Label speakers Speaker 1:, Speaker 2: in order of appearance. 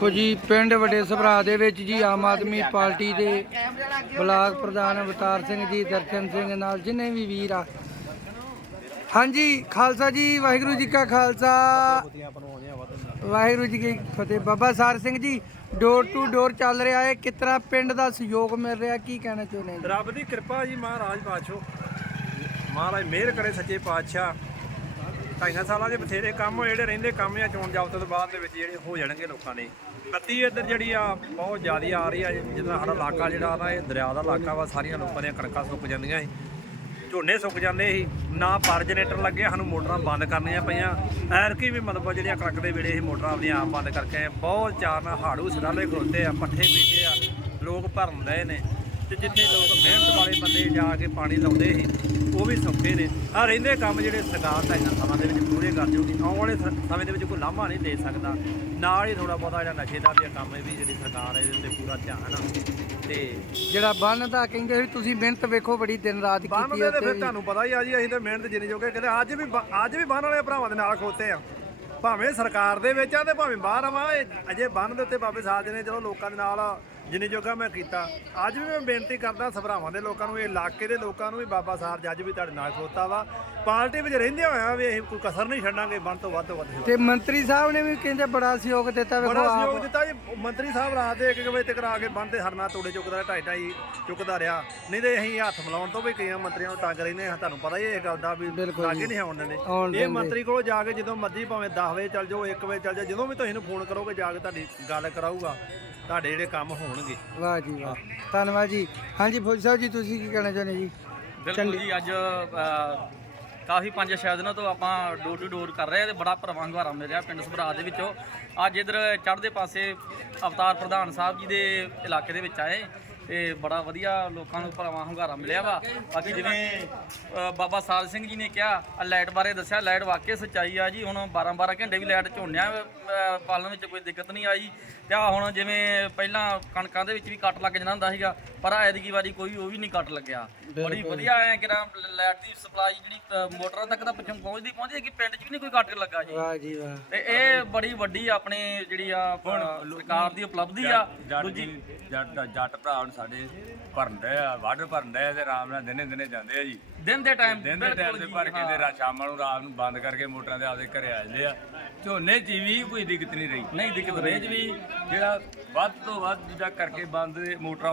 Speaker 1: ਦੇਖੋ ਜੀ, ਪਿੰਡ ਵੱਡੇ ਸਭਰਾ ਦੇ ਵਿੱਚ ਜੀ ਆਮ ਆਦਮੀ ਪਾਰਟੀ ਦੇ ਬਲਾਕ ਪ੍ਰਧਾਨ ਅਵਤਾਰ ਸਿੰਘ ਜੀ, ਦਰਸ਼ਨ ਸਿੰਘ ਨਾਲ ਜਿੰਨੇ ਵੀ ਵੀਰ ਆ। ਹਾਂਜੀ, ਖਾਲਸਾ ਜੀ, ਵਾਹਿਗੁਰੂ ਜੀ ਕਾ ਖਾਲਸਾ। ਵਾਹਿਗੁਰੂ ਜੀ ਕੀ ਫਤਿਹ। ਬਾਬਾ ਸਾਰ Singh ji door to door ਚੱਲ ਰਿਹਾ ਹੈ। ਕਿਤਨਾ ਪਿੰਡ ਦਾ ਸਹਿਯੋਗ ਮਿਲ ਰਿਹਾ? ਕੀ ਕਹਿਣਾ ਚਾਹੁੰਦੇ
Speaker 2: ਰੱਬ ਦੀ ਕਿਰਪਾ ਜੀ, ਮਹਾਰਾਜ ਪਾਤਸ਼ਾਹ। ਮਹਾਰਾਜ ਮਿਹਰ ਕਰੇ ਸੱਚੇ ਪਾਤਸ਼ਾਹ। ਢਾਈਆਂ ਸਾਲਾਂ ਦੇ ਬਥੇਰੇ ਕੰਮ ਹੋਏ, ਜਿਹੜੇ ਰਹਿੰਦੇ ਕੰਮ ਆ ਚੋਣ ਜਾਬਤੇ ਤੋਂ ਬਾਅਦ ਦੇ ਵਿੱਚ ਜਿਹੜੇ ਹੋ ਜਾਣਗੇ ਲੋਕਾਂ ਦੇ ਬੱਤੀ ਇੱਧਰ ਜਿਹੜੀ ਆ, ਬਹੁਤ ਜ਼ਿਆਦਾ ਆ ਰਹੀ ਆ ਜਿੱਦਾਂ ਸਾਡਾ ਇਲਾਕਾ ਜਿਹੜਾ ਨਾ, ਇਹ ਦਰਿਆ ਦਾ ਇਲਾਕਾ ਵਾ, ਸਾਰੀਆਂ ਲੋਕਾਂ ਦੀਆਂ ਕਣਕਾਂ ਸੁੱਕ ਜਾਂਦੀਆਂ ਸੀ। ਝੋਨੇ ਸੁੱਕ ਜਾਂਦੇ ਸੀ, ਨਾ ਪਰ ਜਨਰੇਟਰ ਲੱਗੇ, ਸਾਨੂੰ ਮੋਟਰਾਂ ਬੰਦ ਕਰਨੀਆਂ ਪਈਆਂ। ਐਰਕੀ ਵੀ ਮਤਲਬ ਜਿਹੜੀਆਂ ਕਣਕ ਦੇ ਵੇਲੇ ਇਹ ਮੋਟਰਾਂ ਆਪਣੀਆਂ ਆਪ ਬੰਦ ਕਰਕੇ ਬਹੁਤ ਚਾਰ ਨਾਲ ਹਾੜੂ ਸਦਾਲੇ ਖਲੋਤੇ ਆ, ਪੱਠੇ ਬੀਜੇ ਆ, ਲੋਕ ਭਰਨ ਰਹੇ ਨੇ। ਤੇ ਜਿੱਥੇ ਲੋਕ ਮਿਹਨਤ ਵਾਲੇ ਬੰਦੇ ਜਾ ਕੇ ਪਾਣੀ ਲਾਉਂਦੇ ਸੀ ਉਹ ਵੀ ਸੌਖੇ ਨੇ। ਆ ਰਹਿੰਦੇ ਕੰਮ ਜਿਹੜੇ ਸਰਕਾਰ ਢਾਈਆਂ ਸਾਲਾਂ ਦੇ ਵਿੱਚ ਪੂਰੇ ਕਰ ਜੂਗੀ। ਆਉਣ ਵਾਲੇ ਸਮੇਂ ਦੇ ਵਿੱਚ ਕੋਈ ਲਾਮਾ ਨਹੀਂ ਦੇ ਸਕਦਾ। ਨਾਲ ਹੀ ਥੋੜਾ ਬਹੁਤਾ ਜਿਹੜਾ ਨਸ਼ੇ ਦਾ ਵੀ ਕੰਮ ਵੀ ਜਿਹੜੀ ਸਰਕਾਰ ਹੈ ਇਹਦੇ ਉੱਤੇ ਪੂਰਾ ਧਿਆਨ ਆ। ਤੇ
Speaker 1: ਜਿਹੜਾ ਬੰਨ ਦਾ ਕਹਿੰਦੇ ਸੀ ਤੁਸੀਂ ਮਿਹਨਤ ਵੇਖੋ ਬੜੀ ਦਿਨ ਰਾਤ ਕੀਤੀ
Speaker 2: ਦੇ
Speaker 1: ਹੈ
Speaker 2: ਤੇ
Speaker 1: ਤੇ
Speaker 2: ਫਿਰ ਤੁਹਾਨੂੰ ਪਤਾ ਹੀ ਆ ਜੀ ਅਸੀਂ ਤਾਂ ਮਿਹਨਤ ਜਿੰਨੀ ਜੋਗੇ ਕਹਿੰਦੇ ਅੱਜ ਵੀ ਅੱਜ ਵੀ ਬੰਨ ਵਾਲੇ ਭਰਾਵਾਂ ਦੇ ਨਾਲ ਖੋਤੇ ਆ। ਭਾਵੇਂ ਸਰਕਾਰ ਦੇ ਵਿੱਚ ਆ ਤੇ ਭਾਵੇਂ ਬਾਹਰ ਆ ਅਜੇ ਬੰਨ ਦੇ ਉੱਤੇ ਬਾਬੇ ਸਾਧ ਜੀ ਨੇ ਚਲੋ ਲੋਕਾਂ ਦੇ ਨਾਲ ਜਿੰਨੀ ਜੋਗਾ ਮੈਂ ਕੀਤਾ ਅੱਜ ਵੀ ਮੈਂ ਬੇਨਤੀ ਕਰਦਾ ਸਭਰਾਵਾਂ ਦੇ ਲੋਕਾਂ ਨੂੰ ਇਹ ਇਲਾਕੇ ਦੇ ਲੋਕਾਂ ਨੂੰ ਵੀ ਬਾਬਾ ਸਾਹਿਬ ਜੱਜ ਵੀ ਤੁਹਾਡੇ ਨਾਲ ਖੋਤਾ ਵਾ। ਪਾਰਟੀ ਵਿੱਚ ਰਹਿੰਦੇ ਹੋਇਆ ਵੀ ਅਸੀਂ ਕੋਈ ਕਸਰ ਨਹੀਂ ਛੱਡਾਂਗੇ ਬੰਨ ਤੋਂ ਵੱਧ ਤੋਂ ਵੱਧ
Speaker 1: ਤੇ ਮੰਤਰੀ ਸਾਹਿਬ ਨੇ ਵੀ ਕਹਿੰਦੇ ਬੜਾ ਸਹਿਯੋਗ ਦਿੱਤਾ ਵੇਖੋ
Speaker 2: ਬੜਾ ਸਹਿਯੋਗ ਦਿੱਤਾ ਜੀ। ਮੰਤਰੀ ਸਾਹਿਬ ਰਾਤ ਦੇ 1 ਵਜੇ ਤੱਕ ਆ ਕੇ ਬੰਨ ਤੇ ਹਰਨਾ ਤੋੜੇ ਚੁੱਕਦਾ ਢਾਈ ਢਾਈ ਚੁੱਕਦਾ ਰਿਹਾ। ਨਹੀਂ ਤੇ ਅਸੀਂ ਹੱਥ ਮਿਲਾਉਣ ਤੋਂ ਵੀ ਕਈਆਂ ਮੰਤਰੀਆਂ ਨੂੰ ਤੰਗ ਰਹਿੰਦੇ ਹਾਂ ਤੁਹਾਨੂੰ ਪਤਾ ਹੀ ਇਹ ਗੱਲ ਦਾ ਵੀ ਲਾਗੇ। ਨਹੀਂ ਆਉਣ ਦਿੰਦੇ। ਇਹ। ਮੰਤਰੀ ਕੋਲ ਜਾ ਕੇ ਜਦੋਂ ਮਰਜ਼ੀ ਭਾਵੇਂ 10 ਵਜੇ ਚੱਲ ਜਾਓ 1 ਵਜੇ ਚੱਲ ਜਾਓ ਜਦੋਂ ਵੀ ਤੁਸੀਂ ਇਹਨੂੰ ਫੋਨ ਕਰੋਗੇ ਜਾ ਕੇ ਤੁਹਾਡੀ ਗੱਲ ਕਰਾਊਗਾ। ਤੁਹਾਡੇ ਜਿਹੜੇ ਕੰਮ ਹੋਣਗੇ।
Speaker 1: ਵਾਹ ਜੀ ਵਾਹ। ਧੰਨਵਾਦ ਜੀ। ਹਾਂਜੀ ਫੌਜੀ ਸਾਹਿਬ ਜੀ ਤੁਸੀਂ ਕੀ ਕਹਿਣਾ ਚਾਹੁੰਦੇ ਜੀ?
Speaker 3: ਬਿਲਕੁਲ ਜੀ ਅੱਜ ਅ, ਕਾਫੀ ਪੰਜ ਛੇ ਦਿਨਾਂ ਤੋਂ ਆਪਾਂ ਡੋਰ ਟੂ ਡੋਰ ਕਰ ਰਹੇ ਆ ਤੇ ਬੜਾ ਭਰਵਾਂ ਹੁੰਗਾਰਾ ਮਿਲ ਰਿਹਾ ਪਿੰਡ ਸਭਰਾ ਦੇ ਵਿੱਚੋਂ। ਅੱਜ ਇਧਰ ਚੜ੍ਹਦੇ ਪਾਸੇ ਅਵਤਾਰ ਪ੍ਰਧਾਨ ਸਾਹਿਬ ਜੀ ਦੇ ਇਲਾਕੇ ਦੇ ਵਿੱਚ ਆਏ। ਤੇ ਬੜਾ ਵਧੀਆ ਲੋਕਾਂ ਨੂੰ ਭਰਵਾਂ ਹੁੰਗਾਰਾ ਮਿਲਿਆ ਵਾ। ਬਾਕੀ ਜਿਵੇਂ ਬਾਬਾ ਸਾਲ ਸਿੰਘ ਜੀ ਨੇ ਕਿਹਾ ਆਹ ਲਾਈਟ ਬਾਰੇ ਦੱਸਿਆ ਲਾਈਟ ਵਾਕਿਆ ਸੱਚਾਈ ਆ ਜੀ। ਹੁਣ 12 12 ਘੰਟੇ ਵੀ ਲਾਈਟ ਝੋਨਿਆਂ ਪਾਲਣ ਵਿੱਚ ਕੋਈ ਦਿੱਕਤ ਨਹੀਂ ਆਈ। ਤੇ ਆਹ ਹੁਣ ਜਿਵੇਂ ਪਹਿਲਾਂ ਕਣਕਾਂ ਦੇ ਵਿੱਚ ਵੀ ਕੱਟ ਲੱਗ ਜਾਂਦਾ ਹੁੰਦਾ ਸੀਗਾ ਪਰ ਐਤਕੀ ਵਾਰੀ ਕੋਈ ਉਹ ਵੀ ਨਹੀਂ ਕੱਟ ਲੱਗਿਆ। ਬੜੀ ਵਧੀਆ ਐ ਕਿ ਲਾਈਟ ਦੀ ਸਪਲਾਈ ਜਿਹੜੀ ਮੋਟਰਾਂ ਤੱਕ ਤਾਂ ਪਿੱਛੋਂ ਪਹੁੰਚਦੀ ਪਹੁੰਚਦੀ ਹੈ ਕਿ ਪਿੰਡ 'ਚ ਵੀ ਨਹੀਂ ਕੋਈ ਕੱਟ ਲੱਗਾ ਜੀ।
Speaker 1: ਵਾਹ ਜੀ ਵਾਹ।
Speaker 3: ਤੇ ਇਹ ਬੜੀ ਵੱਡੀ ਆਪਣੀ ਜਿਹੜੀ ਆ ਸਰਕਾਰ ਦੀ ਉਪਲਬਧੀ ਆ।
Speaker 4: ਜੱਟ
Speaker 3: ਦੂਜੀ
Speaker 4: ਜੱਟ ਜੱਟ ਭਰਾ ਹੁਣ ਸਾਡੇ ਭਰਨ ਡਏ ਆ ਵਾਢ ਭਰਨ ਡਏ ਆ ਤੇ ਆਰਾਮ ਨਾਲ ਦਿਨੇ ਦਿਨੇ ਜਾਂਦੇ ਆ ਜੀ।
Speaker 3: ਦਿਨ ਦੇ ਟਾਈਮ
Speaker 4: ਦਿਨ ਦੇ ਟਾਈਮ ਤੇ ਭਰ ਕੇ ਤੇ ਰਾ ਸ਼ਾਮਾਂ ਨੂੰ ਰਾਤ ਨੂੰ ਬੰਦ ਕਰਕੇ ਮੋਟਰਾਂ ਦੇ ਆਪਦੇ ਘਰੇ ਆ ਜਾਂਦੇ ਆ। ਝੋਨੇ 'ਚ ਵੀ ਕੋਈ ਦਿੱਕਤ ਨਹੀਂ ਰਹੀ।
Speaker 3: ਨਹੀਂ ਦਿੱਕਤ ਰਹੀ ਜੀ ਵੀ
Speaker 4: ਜਿਹੜਾ ਵੱਧ ਤੋਂ ਵੱਧ ਜਿਹੜਾ ਕਰਕੇ ਬੰਦ ਮੋਟਰਾਂ